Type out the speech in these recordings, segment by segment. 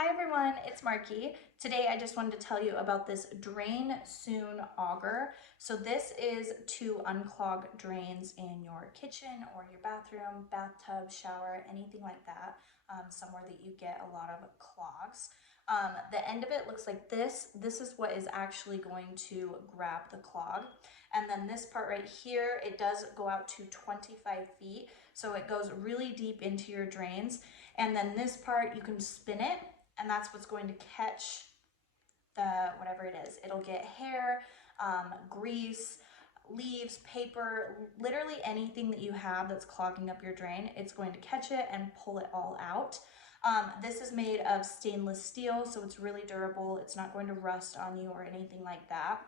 Hi everyone, it's Marky. Today I just wanted to tell you about this Drain Soon Auger. So this is to unclog drains in your kitchen or your bathroom, bathtub, shower, anything like that, somewhere that you get a lot of clogs. The end of it looks like this. This is what is actually going to grab the clog. And then this part right here, it does go out to 25 feet. So it goes really deep into your drains. And then this part, you can spin it, and that's what's going to catch the whatever it is. It'll get hair, grease, leaves, paper, literally anything that you have that's clogging up your drain. It's going to catch it and pull it all out. This is made of stainless steel, so it's really durable. It's not going to rust on you or anything like that.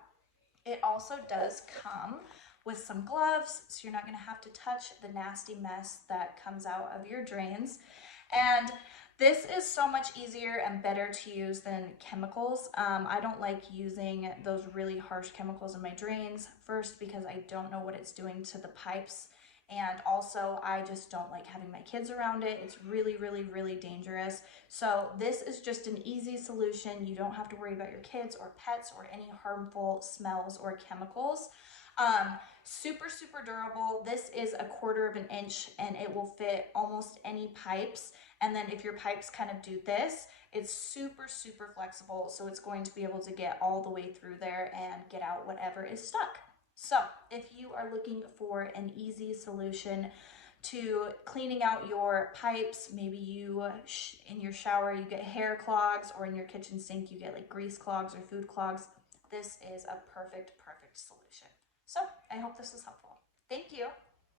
It also does come with some gloves, so you're not going to have to touch the nasty mess that comes out of your drains. And this is so much easier and better to use than chemicals. I don't like using those really harsh chemicals in my drains. First, because I don't know what it's doing to the pipes. And also, I just don't like having my kids around it. It's really, really, really dangerous. So this is just an easy solution. You don't have to worry about your kids or pets or any harmful smells or chemicals. Super, super durable. This is 1/4 of an inch and it will fit almost any pipes. And then if your pipes kind of do this, it's super, super flexible. So it's going to be able to get all the way through there and get out whatever is stuck. So if you are looking for an easy solution to cleaning out your pipes, maybe you in your shower you get hair clogs, or in your kitchen sink you get like grease clogs or food clogs, this is a perfect solution. So I hope this was helpful. Thank you.